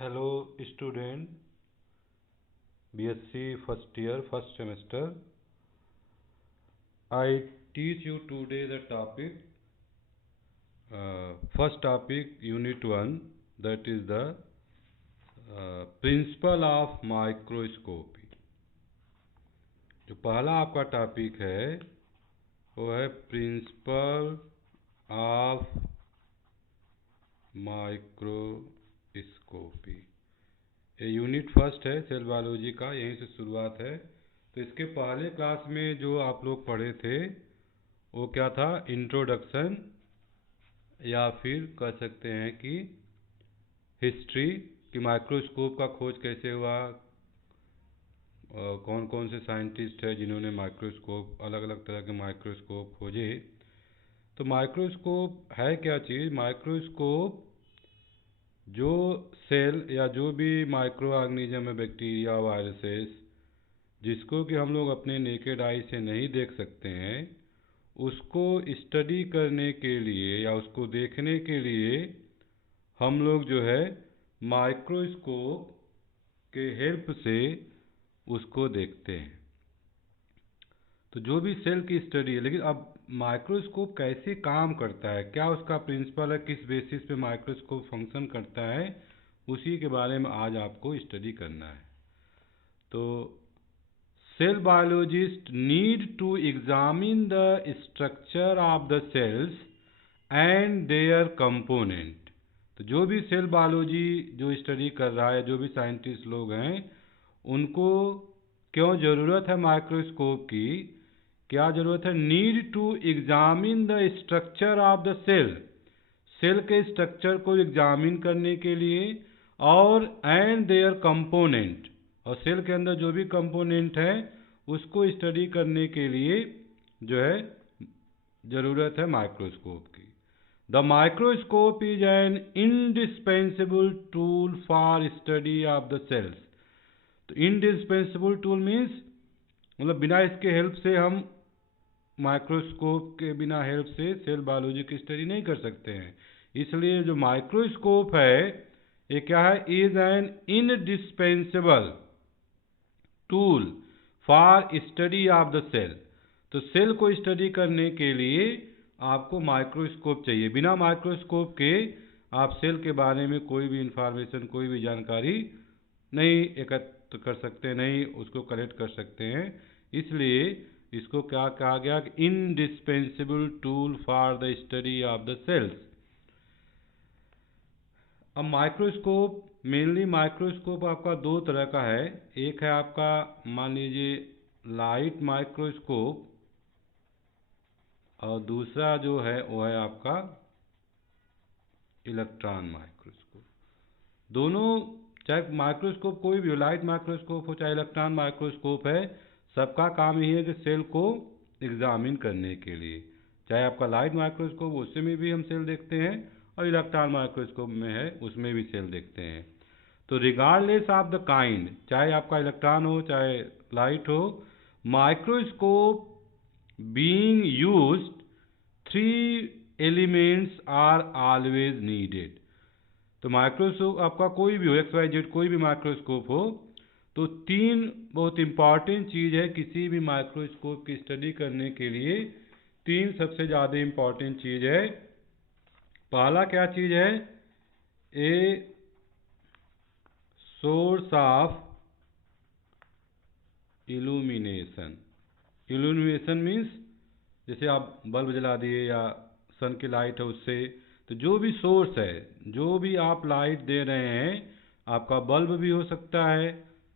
Hello student, BSc first year, first semester. I teach you today the topic, first topic unit 1, that is the principle of microscopy. जो पहला आपका topic है वो है principle of microscopy. ये unit first है cell biology का, यहीं से शुरुआत है। तो इसके पहले क्लास में जो आप लोग पढ़े थे वो क्या था, इंट्रोडक्शन, या फिर कह सकते हैं कि हिस्ट्री, कि माइक्रोस्कोप का खोज कैसे हुआ, कौन कौन से साइंटिस्ट हैं जिन्होंने माइक्रोस्कोप, अलग अलग तरह के माइक्रोस्कोप खोजे। तो माइक्रोस्कोप है क्या चीज़? माइक्रोस्कोप जो सेल या जो भी माइक्रो ऑर्गेनिज्म है, बैक्टीरिया, वायरसेस, जिसको कि हम लोग अपने नेकेड आई से नहीं देख सकते हैं, उसको स्टडी करने के लिए या उसको देखने के लिए हम लोग जो है माइक्रोस्कोप के हेल्प से उसको देखते हैं। तो जो भी सेल की स्टडी है, लेकिन अब माइक्रोस्कोप कैसे काम करता है, क्या उसका प्रिंसिपल है, किस बेसिस पे माइक्रोस्कोप फंक्शन करता है, उसी के बारे में आज आपको स्टडी करना है। तो cell biologists need to examine the structure of the cells and their component। तो जो भी सेल बायोलॉजी जो स्टडी कर रहा है, जो भी साइंटिस्ट लोग हैं, उनको क्यों ज़रूरत है माइक्रोस्कोप की, क्या ज़रूरत है? Need to examine the structure of the cell, cell के स्ट्रक्चर को एग्जामिन करने के लिए, और एंड देयर कंपोनेंट, और सेल के अंदर जो भी कंपोनेंट है उसको स्टडी करने के लिए जो है ज़रूरत है माइक्रोस्कोप की। The microscope is an indispensable tool for study of the cells. तो इंडिस्पेंसिबल टूल मीन्स मतलब बिना इसके हेल्प से हम, माइक्रोस्कोप के बिना हेल्प से सेल बायोलॉजी की स्टडी नहीं कर सकते हैं। इसलिए जो माइक्रोस्कोप है ये क्या है? Is an indispensable tool for study of the cell. तो सेल को स्टडी करने के लिए आपको माइक्रोस्कोप चाहिए। बिना माइक्रोस्कोप के आप सेल के बारे में कोई भी इंफॉर्मेशन, कोई भी जानकारी नहीं एकत्र कर सकते, नहीं उसको कलेक्ट कर सकते हैं। इसलिए इसको क्या कहा गया कि indispensable tool for the study of the cells. अब माइक्रोस्कोप, मेनली माइक्रोस्कोप आपका दो तरह का है। एक है आपका, मान लीजिए, लाइट माइक्रोस्कोप, और दूसरा जो है वो है आपका इलेक्ट्रॉन माइक्रोस्कोप। दोनों, चाहे माइक्रोस्कोप कोई भी हो, लाइट माइक्रोस्कोप हो चाहे इलेक्ट्रॉन माइक्रोस्कोप है, सबका काम यही है कि सेल को एग्जामिन करने के लिए। चाहे आपका लाइट माइक्रोस्कोप, उसमें भी हम सेल देखते हैं, और इलेक्ट्रॉन माइक्रोस्कोप में है उसमें भी सेल देखते हैं। तो रिगार्डलेस ऑफ द काइंड, चाहे आपका इलेक्ट्रॉन हो चाहे लाइट हो, microscope being used, three elements are always needed. तो माइक्रोस्कोप आपका कोई भी हो, एक्स वाई जेड कोई भी माइक्रोस्कोप हो, तो तीन बहुत इंपॉर्टेंट चीज़ है किसी भी माइक्रोस्कोप की स्टडी करने के लिए। तीन सबसे ज़्यादा इंपॉर्टेंट चीज़ है। पहला क्या चीज़ है? A source of illumination. Illumination means जैसे आप बल्ब जला दिए या सन की लाइट है उससे, तो जो भी सोर्स है, जो भी आप लाइट दे रहे हैं, आपका बल्ब भी हो सकता है,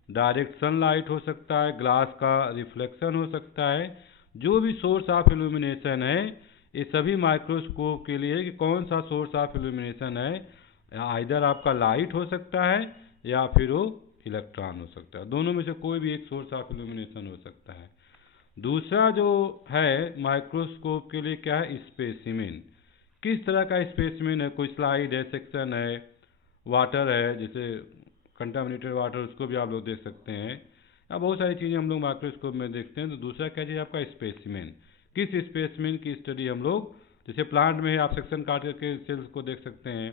डायरेक्ट सनलाइट हो सकता है, ग्लास का रिफ्लेक्शन हो सकता है, जो भी सोर्स ऑफ इल्यूमिनेशन है, ये सभी माइक्रोस्कोप के लिए कि कौन सा सोर्स ऑफ इल्यूमिनेशन है, आइदर आपका लाइट हो सकता है या फिर वो इलेक्ट्रॉन हो सकता है, दोनों में से कोई भी एक सोर्स ऑफ इल्यूमिनेशन हो सकता है। दूसरा जो है माइक्रोस्कोप के लिए क्या है? स्पेसिमेन। किस तरह का स्पेसिमेन है? कोई स्लाइड है, सेक्शन है, वाटर है, जैसे कंटामिनेटेड वाटर, उसको भी आप लोग देख सकते हैं, या बहुत सारी चीज़ें हम लोग माइक्रोस्कोप में देखते हैं। तो दूसरा क्या चीज़ आपका स्पेसिमेन। किस स्पेसिमेन की स्टडी हम लोग, जैसे प्लांट में आप सेक्शन काट करके सेल्स को देख सकते हैं,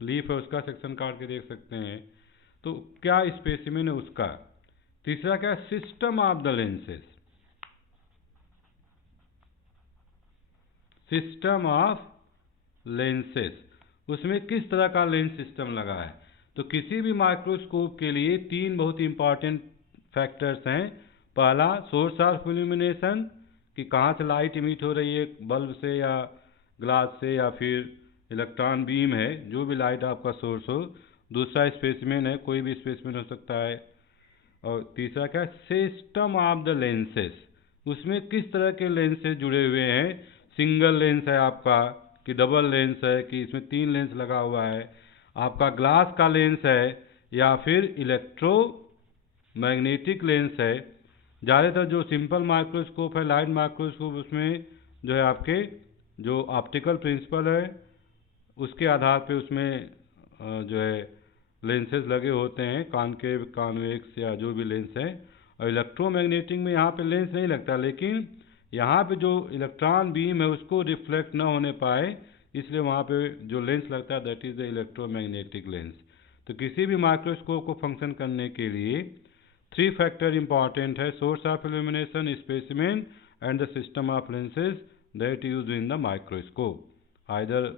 लीफ है उसका सेक्शन काट के देख सकते हैं। तो क्या स्पेसिमेन है उसका। तीसरा क्या है, system of the lenses, system of lenses, उसमें किस तरह का लेंस सिस्टम लगा है। तो किसी भी माइक्रोस्कोप के लिए तीन बहुत इंपॉर्टेंट फैक्टर्स हैं। पहला सोर्स ऑफ इल्यूमिनेशन, कि कहाँ से लाइट इमिट हो रही है, बल्ब से या ग्लास से या फिर इलेक्ट्रॉन बीम है, जो भी लाइट आपका सोर्स हो। दूसरा स्पेसिमेन है, कोई भी स्पेसिमेन हो सकता है। और तीसरा क्या है, सिस्टम ऑफ द लेंसेज, उसमें किस तरह के लेंसेज जुड़े हुए हैं। सिंगल लेंस है आपका कि डबल लेंस है, कि इसमें तीन लेंस लगा हुआ है, आपका ग्लास का लेंस है या फिर इलेक्ट्रो मैग्नेटिक लेंस है। ज़्यादातर जो सिंपल माइक्रोस्कोप है, लाइट माइक्रोस्कोप, उसमें जो है आपके जो ऑप्टिकल प्रिंसिपल है उसके आधार पे उसमें जो है लेंसेज लगे होते हैं, कॉनकेव कॉन्वेक्स या जो भी लेंस है। और इलेक्ट्रोमैग्नेटिक में यहाँ पे लेंस नहीं लगता, लेकिन यहाँ पे जो इलेक्ट्रॉन बीम है उसको रिफ्लेक्ट ना होने पाए, इसलिए वहाँ पे जो लेंस लगता है that is the electromagnetic lens. तो किसी भी माइक्रोस्कोप को फंक्शन करने के लिए थ्री फैक्टर इंपॉर्टेंट है, source of illumination, specimen and the system of lenses that use in the microscope, either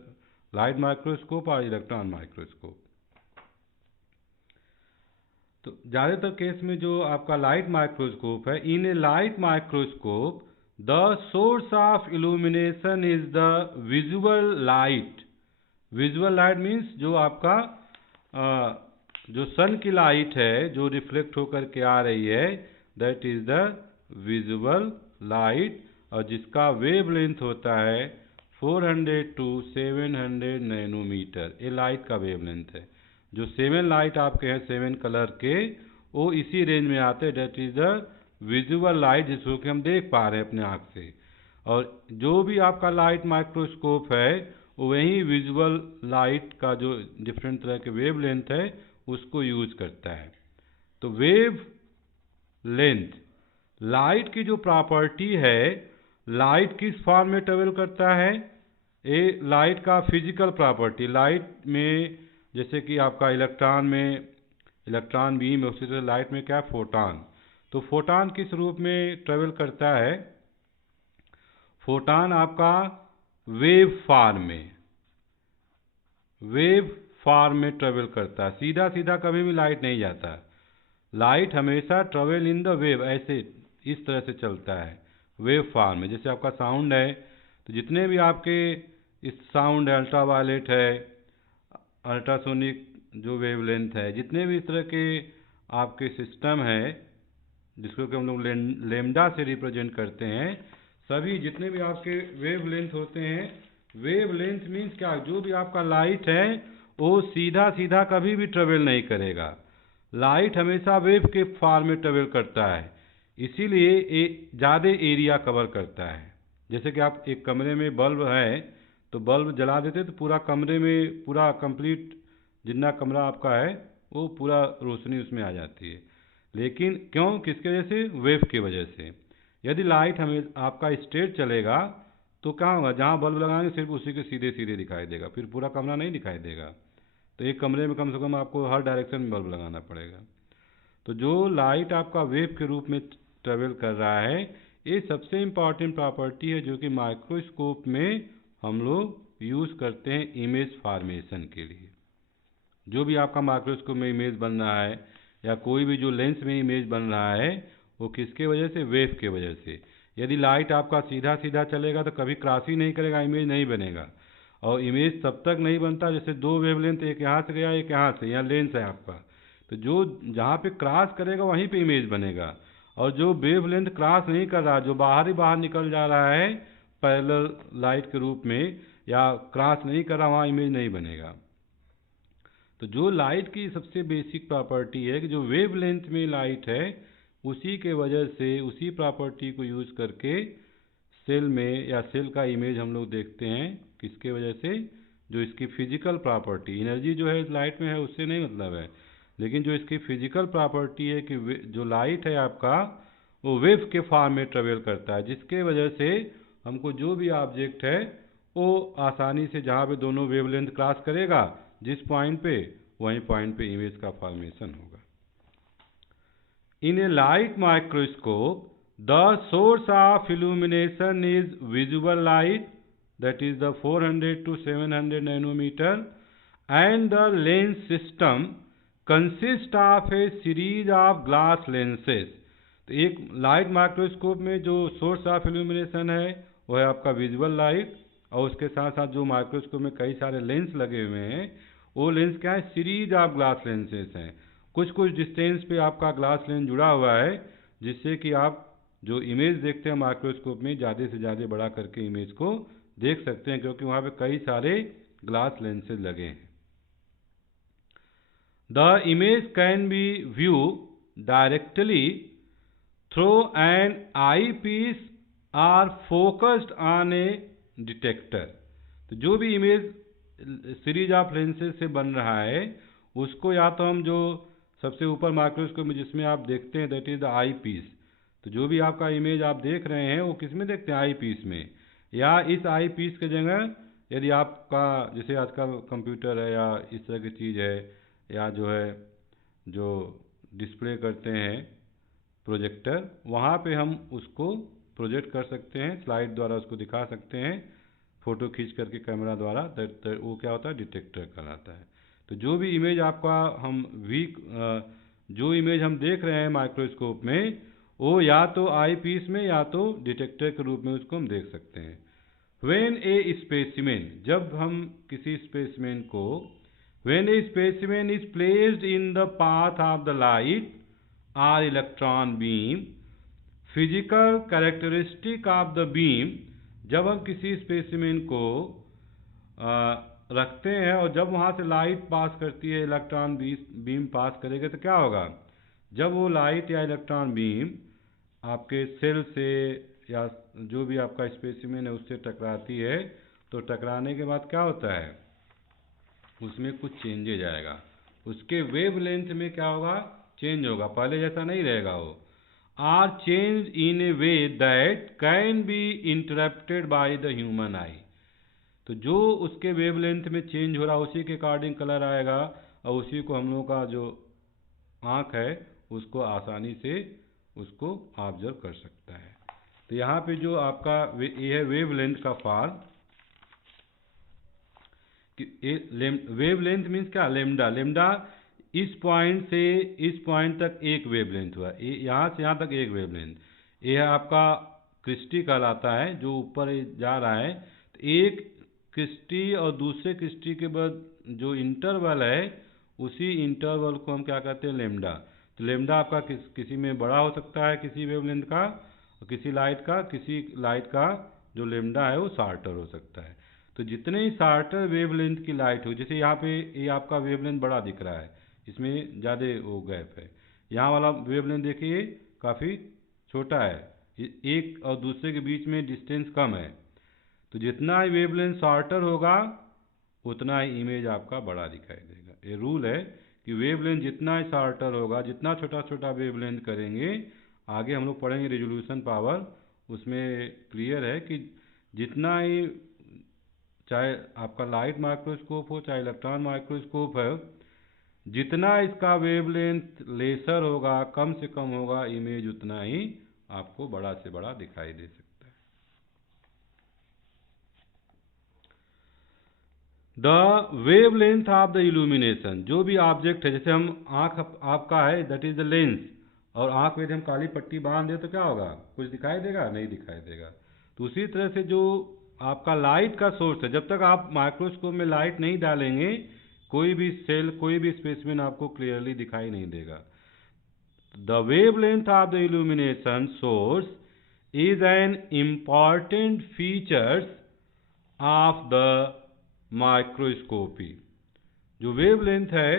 light microscope और इलेक्ट्रॉन माइक्रोस्कोप। तो ज़्यादातर केस में जो आपका लाइट माइक्रोस्कोप है, in a light microscope the source of illumination is the visual light. Visual light means जो आपका जो सन की लाइट है जो रिफ्लेक्ट होकर के आ रही है, that is the visual light, और जिसका वेव लेंथ होता है 400 टू 700 नैनोमीटर। ये लाइट का वेव लेंथ है। जो 7 लाइट आपके हैं 7 कलर के, वो इसी रेंज में आते हैं, that is the visual light, जिसको कि हम देख पा रहे हैं अपने आँख से। और जो भी आपका लाइट माइक्रोस्कोप है वही विजुअल लाइट का जो डिफरेंट तरह के वेव लेंथ है उसको यूज करता है। तो वेव लेंथ, लाइट की जो प्रॉपर्टी है, लाइट किस फॉर्म में ट्रेवल करता है, ये लाइट का फिजिकल प्रॉपर्टी। लाइट में जैसे कि आपका इलेक्ट्रॉन में इलेक्ट्रॉन बीम है, उसी तरह लाइट में क्या है, फोटॉन। तो फोटॉन किस रूप में ट्रेवल करता है, फोटॉन आपका वेव फॉर्म में, वेव फॉर्म में ट्रेवल करता है। सीधा सीधा कभी भी लाइट नहीं जाता, लाइट हमेशा ट्रेवल इन द वेव, ऐसे इस तरह से चलता है वेव फॉर्म में। जैसे आपका साउंड है, तो जितने भी आपके इस साउंड है, अल्ट्रावायलेट है, अल्ट्रासोनिक जो वेवलेंथ है, जितने भी इस तरह के आपके सिस्टम है जिसको कि हम लोग लेमडा से रिप्रेजेंट करते हैं, सभी जितने भी आपके वेवलेंथ होते हैं, वेवलेंथ मीन्स क्या, जो भी आपका लाइट है वो सीधा सीधा कभी भी ट्रेवल नहीं करेगा। लाइट हमेशा वेव के फॉर्म में ट्रेवल करता है, इसीलिए ये ज़्यादा एरिया कवर करता है। जैसे कि आप एक कमरे में बल्ब है, तो बल्ब जला देते तो पूरा कमरे में पूरा कंप्लीट जितना कमरा आपका है वो पूरा रोशनी उसमें आ जाती है। लेकिन क्यों, किसके वजह से, वेव की वजह से। यदि लाइट हमें आपका स्ट्रेट चलेगा तो क्या होगा, जहाँ बल्ब लगाएंगे सिर्फ उसी के सीधे सीधे दिखाई देगा, फिर पूरा कमरा नहीं दिखाई देगा। तो एक कमरे में कम से कम आपको हर डायरेक्शन में बल्ब लगाना पड़ेगा। तो जो लाइट आपका वेव के रूप में ट्रेवल कर रहा है, ये सबसे इम्पॉर्टेंट प्रॉपर्टी है जो कि माइक्रोस्कोप में हम लोग यूज़ करते हैं इमेज फॉर्मेशन के लिए। जो भी आपका माइक्रोस्कोप में इमेज बन रहा है या कोई भी जो लेंस में इमेज बन रहा है, वो किसके वजह से, वेव के वजह से। यदि लाइट आपका सीधा सीधा चलेगा तो कभी क्रॉस ही नहीं करेगा, इमेज नहीं बनेगा। और इमेज तब तक नहीं बनता जैसे दो वेवलेंथ, एक यहाँ से गया एक यहाँ से, यहाँ लेंस है आपका, तो जो जहाँ पे क्रॉस करेगा वहीं पे इमेज बनेगा। और जो वेवलेंथ क्रॉस नहीं कर रहा, जो बाहर ही बाहर निकल जा रहा है पैरेलल लाइट के रूप में, या क्रॉस नहीं कर रहा, वहाँ इमेज नहीं बनेगा। तो जो लाइट की सबसे बेसिक प्रॉपर्टी है कि जो वेवलेंथ में लाइट है, उसी के वजह से, उसी प्रॉपर्टी को यूज़ करके सेल में या सेल का इमेज हम लोग देखते हैं। किसके वजह से, जो इसकी फिजिकल प्रॉपर्टी, एनर्जी जो है लाइट में है उससे नहीं मतलब है, लेकिन जो इसकी फिजिकल प्रॉपर्टी है कि जो लाइट है आपका वो वेव के फॉर्म में ट्रेवल करता है, जिसके वजह से हमको जो भी ऑब्जेक्ट है वो आसानी से जहाँ पे दोनों वेवलेंथ क्रॉस करेगा जिस पॉइंट पे, वहीं पॉइंट पे इमेज का फॉर्मेशन होगा। In a light microscope the source of illumination is visible light, that is the 400 to 700 nanometer, and the lens system consists of a series of glass lenses। तो एक light microscope में जो source of illumination है वो है आपका visual light, और उसके साथ साथ जो माइक्रोस्कोप में कई सारे लेंस लगे हुए हैं, वो लेंस क्या है, सीरीज ऑफ ग्लास लेंसेज हैं। कुछ कुछ डिस्टेंस पे आपका ग्लास लेंस जुड़ा हुआ है, जिससे कि आप जो इमेज देखते हैं माइक्रोस्कोप में ज़्यादा से ज़्यादा बड़ा करके इमेज को देख सकते हैं, क्योंकि वहाँ पे कई सारे ग्लास लेंसेज लगे हैं। The image can be view directly through an eyepiece or focused on a detector. तो जो भी इमेज सीरीज ऑफ लेंसेज से बन रहा है, उसको या तो हम जो सबसे ऊपर माइक्रोस्कोप में जिसमें आप देखते हैं, that is the eyepiece. तो जो भी आपका इमेज आप देख रहे हैं वो किस में देखते हैं, आई पीस में। या इस आई पीस के जगह यदि आपका जैसे आजकल कंप्यूटर है या इस तरह की चीज़ है, या जो है जो डिस्प्ले करते हैं प्रोजेक्टर, वहाँ पे हम उसको प्रोजेक्ट कर सकते हैं, स्लाइड द्वारा उसको दिखा सकते हैं, फ़ोटो खींच करके कैमरा द्वारा। वो क्या होता है, डिटेक्टर कहलाता है। तो जो भी इमेज आपका जो इमेज हम देख रहे हैं माइक्रोस्कोप में, वो या तो आई पीस में या तो डिटेक्टर के रूप में उसको हम देख सकते हैं। व्हेन ए स्पेसिमेन, जब हम किसी स्पेसिमेन को, when a specimen is placed in the path of the light और electron beam, physical characteristic of the beam, जब हम किसी स्पेसिमेन को रखते हैं और जब वहाँ से लाइट पास करती है, इलेक्ट्रॉन बीम पास करेगा, तो क्या होगा, जब वो लाइट या इलेक्ट्रॉन बीम आपके सेल से या जो भी आपका स्पेसिमेन है उससे टकराती है, तो टकराने के बाद क्या होता है, उसमें कुछ चेंजेज आएगा, उसके वेवलेंथ में क्या होगा, चेंज होगा, पहले जैसा नहीं रहेगा वो। Are change in a way that can be interrupted by the human eye. तो जो उसके वेवलेंथ में चेंज हो रहा है उसी के अकॉर्डिंग कलर आएगा, और उसी को हम लोगों का जो आँख है उसको आसानी से उसको ऑब्जर्व कर सकता है। तो यहाँ पे जो आपका ये है वेवलेंथ का फॉर्म, वेवलेंथ मीन्स क्या, लेमडा। लेमडा इस पॉइंट से इस पॉइंट तक एक वेवलेंथ हुआ, यहाँ से यहाँ तक एक वेवलेंथ। ये है आपका क्रिस्टी कहलाता है, जो ऊपर जा रहा है। तो एक क्रिस्टी और दूसरे क्रिस्टी के बाद जो इंटरवल है, उसी इंटरवल को हम क्या कहते हैं, लेमडा। तो लेमडा आपका किसी में बड़ा हो सकता है, किसी वेवलेंथ का, और किसी लाइट का जो लेमडा है वो शार्टर हो सकता है। तो जितने ही शार्टर वेवलेंथ की लाइट हो, जैसे यहाँ पे ये आपका वेवलेंथ बड़ा दिख रहा है, इसमें ज़्यादा वो गैप है, यहाँ वाला वेवलेंथ देखिए काफ़ी छोटा है, एक और दूसरे के बीच में डिस्टेंस कम है। तो जितना ही वेवलेंथ शॉर्टर होगा उतना ही इमेज आपका बड़ा दिखाई देगा। ये रूल है कि वेवलेंथ जितना ही शॉर्टर होगा, जितना छोटा छोटा वेवलेंथ करेंगे, आगे हम लोग पढ़ेंगे रेजोल्यूशन पावर, उसमें क्लियर है कि जितना ही, चाहे आपका लाइट माइक्रोस्कोप हो चाहे इलेक्ट्रॉन माइक्रोस्कोप है, जितना इसका वेवलेंथ लेसर होगा, कम से कम होगा, इमेज उतना ही आपको बड़ा से बड़ा दिखाई दे सकता है। The wavelength of the illumination, जो भी ऑब्जेक्ट है, जैसे हम आँख आपका है, दैट इज द लेंस, और आँख में हम काली पट्टी बांध दे तो क्या होगा, कुछ दिखाई देगा, नहीं दिखाई देगा। तो उसी तरह से जो आपका लाइट का सोर्स है, जब तक आप माइक्रोस्कोप में लाइट नहीं डालेंगे, कोई भी सेल, कोई भी स्पेसिमेन आपको क्लियरली दिखाई नहीं देगा। The wavelength of the illumination source is an important features of the microscopy. जो वेवलेंथ है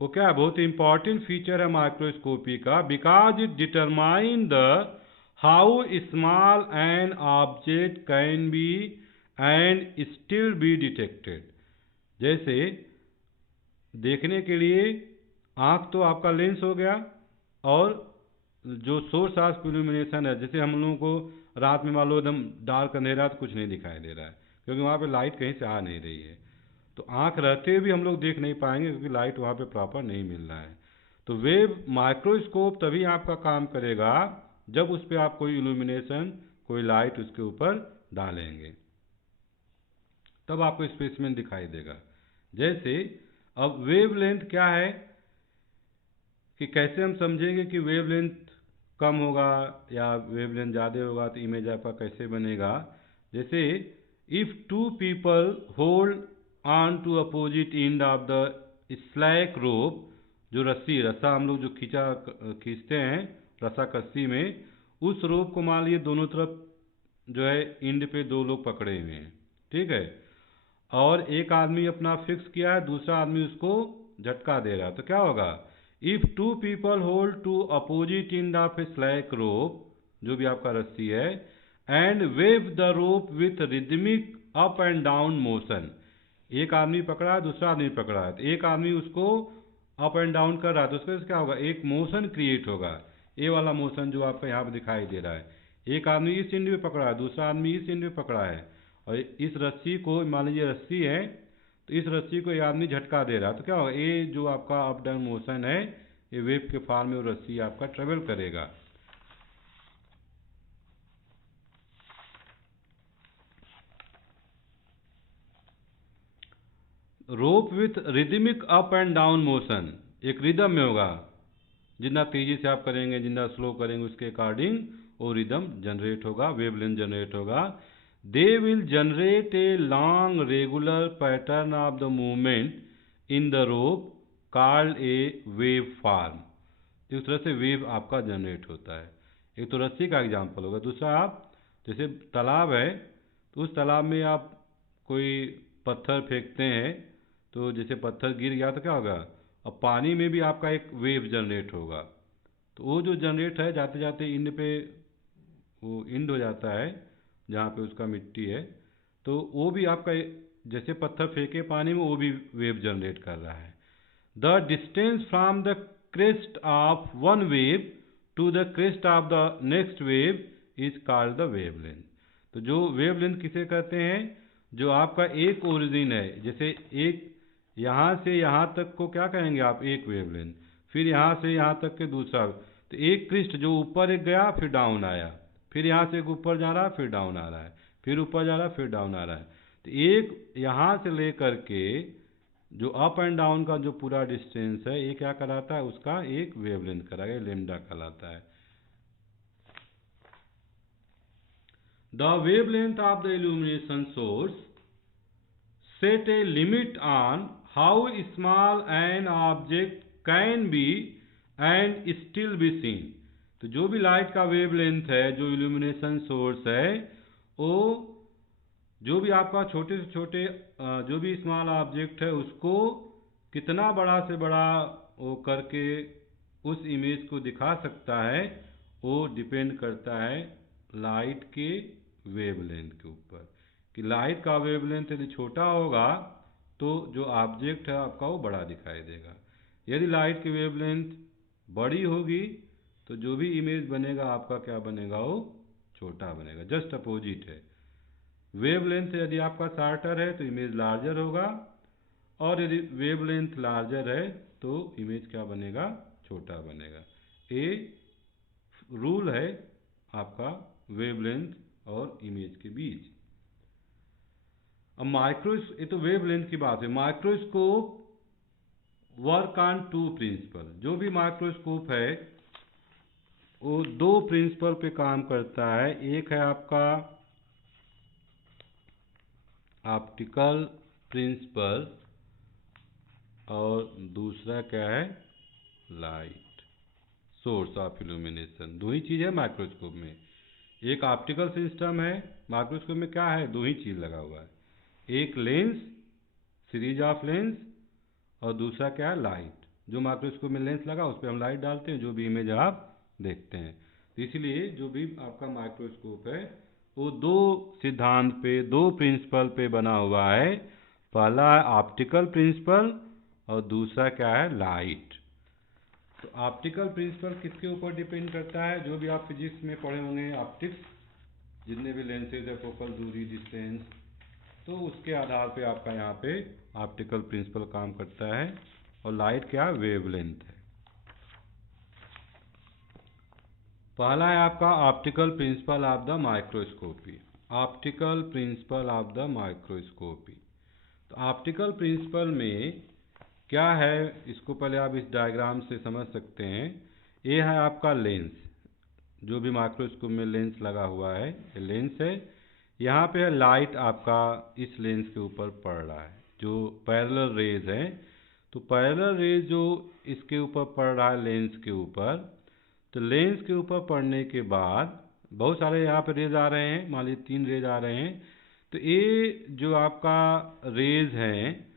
वो क्या है, बहुत इंपॉर्टेंट फीचर है माइक्रोस्कोपी का, because it determine the how small an object can be and still be detected. जैसे देखने के लिए आँख तो आपका लेंस हो गया, और जो सोर्स ऑफ इल्यूमिनेशन है, जैसे हम लोगों को रात में मान लो एकदम डार्क अंधेरा तो कुछ नहीं दिखाई दे रहा है, क्योंकि वहाँ पे लाइट कहीं से आ नहीं रही है। तो आँख रहते हुए भी हम लोग देख नहीं पाएंगे क्योंकि लाइट वहाँ पे प्रॉपर नहीं मिल रहा है। तो वेव माइक्रोस्कोप तभी आपका काम करेगा जब उस पर आप कोई इल्यूमिनेशन, कोई लाइट उसके ऊपर डालेंगे, तब आपको स्पेसिमेन दिखाई देगा। जैसे अब वेवलेंथ क्या है, कि कैसे हम समझेंगे कि वेवलेंथ कम होगा या वेवलेंथ ज़्यादा होगा तो इमेज आपका कैसे बनेगा। जैसे if two people hold on to opposite end of the slack rope, जो रस्सी रस्सा हम लोग जो खींचते हैं रस्सा कस्सी में, उस रोप को मान लीजिए दोनों तरफ जो है एंड पे दो लोग पकड़े हुए हैं, ठीक है, और एक आदमी अपना फिक्स किया है, दूसरा आदमी उसको झटका दे रहा है, तो क्या होगा, if two people hold to opposite end of a slack rope, जो भी आपका रस्सी है, and wave the rope with rhythmic up and down motion, एक आदमी पकड़ा है दूसरा आदमी पकड़ा है, तो एक आदमी उसको अप एंड डाउन कर रहा है, तो उसके क्या होगा, एक मोशन क्रिएट होगा, ये वाला मोशन जो आपको यहाँ पर दिखाई दे रहा है। एक आदमी इस एंड में पकड़ा है, दूसरा आदमी इस एंड में पकड़ा है, और इस रस्सी को मान लीजिए रस्सी है, तो इस रस्सी को ये आदमी झटका दे रहा है, तो क्या होगा, ये जो आपका अप डाउन मोशन है ये वेव के फॉर्म में वो रस्सी आपका ट्रेवल करेगा। Rope with rhythmic up and down motion, एक रिदम में होगा, जितना तेजी से आप करेंगे जितना स्लो करेंगे उसके अकॉर्डिंग वो रिदम जनरेट होगा, वेवलेंथ जनरेट होगा। They will generate a long regular pattern of the movement in the rope called a wave form. इस तरह से वेव आपका जनरेट होता है। एक तो रस्सी का एग्जाम्पल होगा, दूसरा आप जैसे तालाब है तो उस तालाब में आप कोई पत्थर फेंकते हैं, तो जैसे पत्थर गिर गया तो क्या होगा, अब पानी में भी आपका एक वेव जनरेट होगा, तो वो जो जनरेट है जाते जाते इंड पे वो इंड हो जाता है जहाँ पे उसका मिट्टी है, तो वो भी आपका जैसे पत्थर फेंके पानी में वो भी वेव जनरेट कर रहा है। The distance from the crest of one wave to the crest of the next wave is called the wavelength. तो जो वेवलेंथ किसे कहते हैं, जो आपका एक ओरिजिन है, जैसे एक यहाँ से यहाँ तक को क्या कहेंगे आप, एक वेवलेंथ, फिर यहाँ से यहाँ तक के दूसरा, तो एक क्रिस्ट जो ऊपर एक गया फिर डाउन आया, फिर यहाँ से एक ऊपर जा रहा है फिर डाउन आ रहा है, फिर ऊपर जा रहा है फिर डाउन आ रहा है, तो एक यहाँ से लेकर के जो अप एंड डाउन का जो पूरा डिस्टेंस है ये क्या कहलाता है, उसका एक वेवलेंथ कहलाएगा, लेमडा कहलाता है। The wavelength of the illumination source set a limit on how small an object can be and still be seen। तो जो भी लाइट का वेवलेंथ है, जो इल्यूमिनेशन सोर्स है, वो जो भी आपका छोटे से छोटे जो भी स्मॉल ऑब्जेक्ट है उसको कितना बड़ा से बड़ा वो करके उस इमेज को दिखा सकता है, वो डिपेंड करता है लाइट के वेवलेंथ के ऊपर, कि लाइट का वेवलेंथ यदि छोटा होगा तो जो ऑब्जेक्ट है आपका वो बड़ा दिखाई देगा, यदि लाइट की वेवलेंथ बड़ी होगी तो जो भी इमेज बनेगा आपका क्या बनेगा, वो छोटा बनेगा। जस्ट अपोजिट है, वेवलेंथ यदि आपका शार्टर है तो इमेज लार्जर होगा, और यदि वेवलेंथ लार्जर है तो इमेज क्या बनेगा, छोटा बनेगा। ये रूल है आपका वेवलेंथ और इमेज के बीच। अब ये तो वेवलेंथ की बात है। Microscope work on two principle, जो भी माइक्रोस्कोप है वो दो प्रिंसिपल पे काम करता है। एक है आपका ऑप्टिकल प्रिंसिपल और दूसरा क्या है, लाइट सोर्स ऑफ इल्यूमिनेशन। दो ही चीज़ है माइक्रोस्कोप में, एक ऑप्टिकल सिस्टम है, माइक्रोस्कोप में क्या है, दो ही चीज़ लगा हुआ है, एक लेंस, सीरीज ऑफ लेंस, और दूसरा क्या है, लाइट। जो माइक्रोस्कोप में लेंस लगा उस पर हम लाइट डालते हैं, जो भी इमेज आप देखते हैं। तो इसलिए जो भी आपका माइक्रोस्कोप है वो दो सिद्धांत पे, दो प्रिंसिपल पे बना हुआ है। पहला है ऑप्टिकल प्रिंसिपल और दूसरा क्या है, लाइट। तो ऑप्टिकल प्रिंसिपल किसके ऊपर डिपेंड करता है, जो भी आप फिजिक्स में पढ़े होंगे, ऑप्टिक्स, जितने भी लेंसेज है, फोकल दूरी, डिस्टेंस, तो उसके आधार पे आपका यहाँ पे ऑप्टिकल प्रिंसिपल काम करता है। और लाइट क्या वेवलेंथ है। पहला है आपका optical principle of the microscopy. Optical principle of the microscopy. तो ऑप्टिकल प्रिंसिपल में क्या है, इसको पहले आप इस डायग्राम से समझ सकते हैं। ये है आपका लेंस, जो भी माइक्रोस्कोप में लेंस लगा हुआ है, ये लेंस है। यहाँ पे है लाइट आपका इस लेंस के ऊपर पड़ रहा है, जो पैरेलल रेज है। तो पैरेलल रेज जो इसके ऊपर पड़ रहा है लेंस के ऊपर, तो लेंस के ऊपर पड़ने के बाद बहुत सारे यहाँ पे रेज आ रहे हैं, मान लीजिए 3 रेज आ रहे हैं। तो ये जो आपका रेज हैं,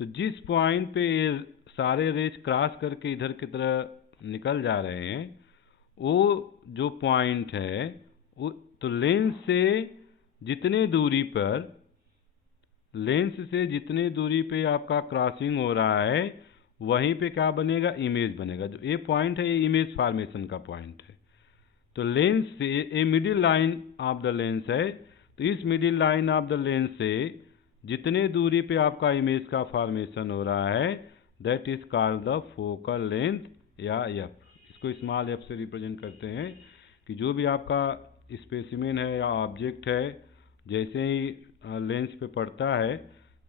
तो जिस पॉइंट पे ये सारे रेज क्रॉस करके इधर की तरह निकल जा रहे हैं, वो जो पॉइंट है वो, तो लेंस से जितने दूरी पर, लेंस से जितने दूरी पे आपका क्रॉसिंग हो रहा है, वहीं पे क्या बनेगा, इमेज बनेगा। जो ये पॉइंट है, ये इमेज फॉर्मेशन का पॉइंट है। तो लेंस से ये middle line of the lens है, तो इस middle line of the lens से जितने दूरी पे आपका इमेज का फॉर्मेशन हो रहा है, that is called the focal length या एफ। इसको स्मॉल एफ से रिप्रेजेंट करते हैं कि जो भी आपका स्पेसिमेन है या ऑब्जेक्ट है, जैसे ही लेंस पे पड़ता है,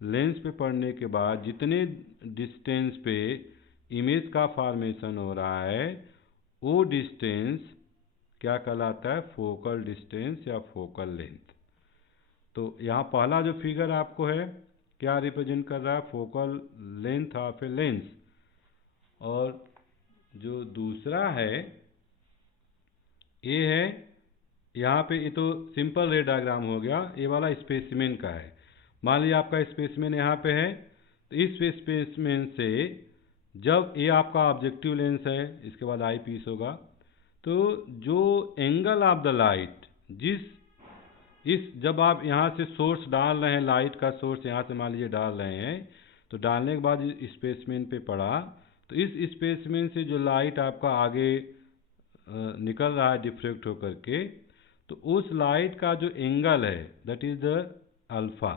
लेंस पे पड़ने के बाद जितने डिस्टेंस पे इमेज का फॉर्मेशन हो रहा है, वो डिस्टेंस क्या कहलाता है, फोकल डिस्टेंस या फोकल लेंथ। तो यहाँ पहला जो फिगर आपको है, क्या रिप्रेजेंट कर रहा है, focal length of a lens. और जो दूसरा है, ये है यहाँ पे, ये तो सिंपल रे डायग्राम हो गया, ये वाला स्पेसिमेन का है। मान लीजिए आपका स्पेसिमेन यहाँ पे है, तो इस स्पेसिमेन से जब ये आपका ऑब्जेक्टिव लेंस है, इसके बाद आई पीस होगा, तो जो एंगल ऑफ द लाइट, जब आप यहाँ से सोर्स डाल रहे हैं, लाइट का सोर्स यहाँ से मान लीजिए डाल रहे हैं, तो डालने के बाद स्पेसिमेन पे पड़ा, तो इस स्पेसिमेन से जो लाइट आपका आगे निकल रहा है डिफ्रेक्ट होकर के, तो उस लाइट का जो एंगल है, दैट इज द अल्फा।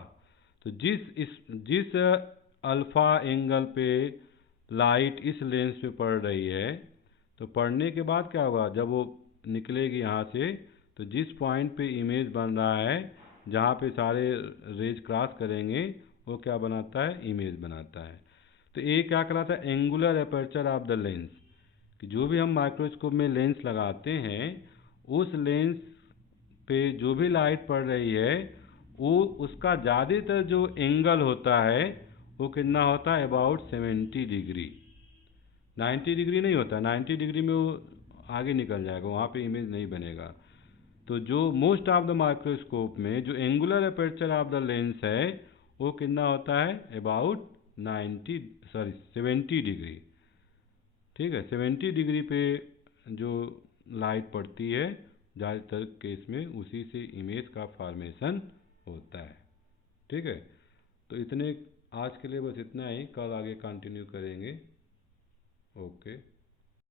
तो जिस अल्फा एंगल पे लाइट इस लेंस पे पड़ रही है, तो पढ़ने के बाद क्या होगा, जब वो निकलेगी यहाँ से, तो जिस पॉइंट पे इमेज बन रहा है, जहाँ पे सारे रेज क्रॉस करेंगे, वो क्या बनाता है, इमेज बनाता है। तो ये क्या कहलाता है, angular aperture of the lens. कि जो भी हम माइक्रोस्कोप में लेंस लगाते हैं, उस लेंस पे जो भी लाइट पड़ रही है, वो उसका ज़्यादातर जो एंगल होता है, वो कितना होता है, अबाउट 70 डिग्री। 90 डिग्री नहीं होता, 90 डिग्री में वो आगे निकल जाएगा, वहाँ पे इमेज नहीं बनेगा। तो जो मोस्ट ऑफ द माइक्रोस्कोप में जो angular aperture of the lens है, वो कितना होता है, अबाउट 70 डिग्री। ठीक है, 70 डिग्री पे जो लाइट पड़ती है ज़्यादातर केस में, उसी से इमेज का फॉर्मेशन होता है। ठीक है, तो इतने आज के लिए बस इतना ही, कल आगे कंटिन्यू करेंगे। ओके।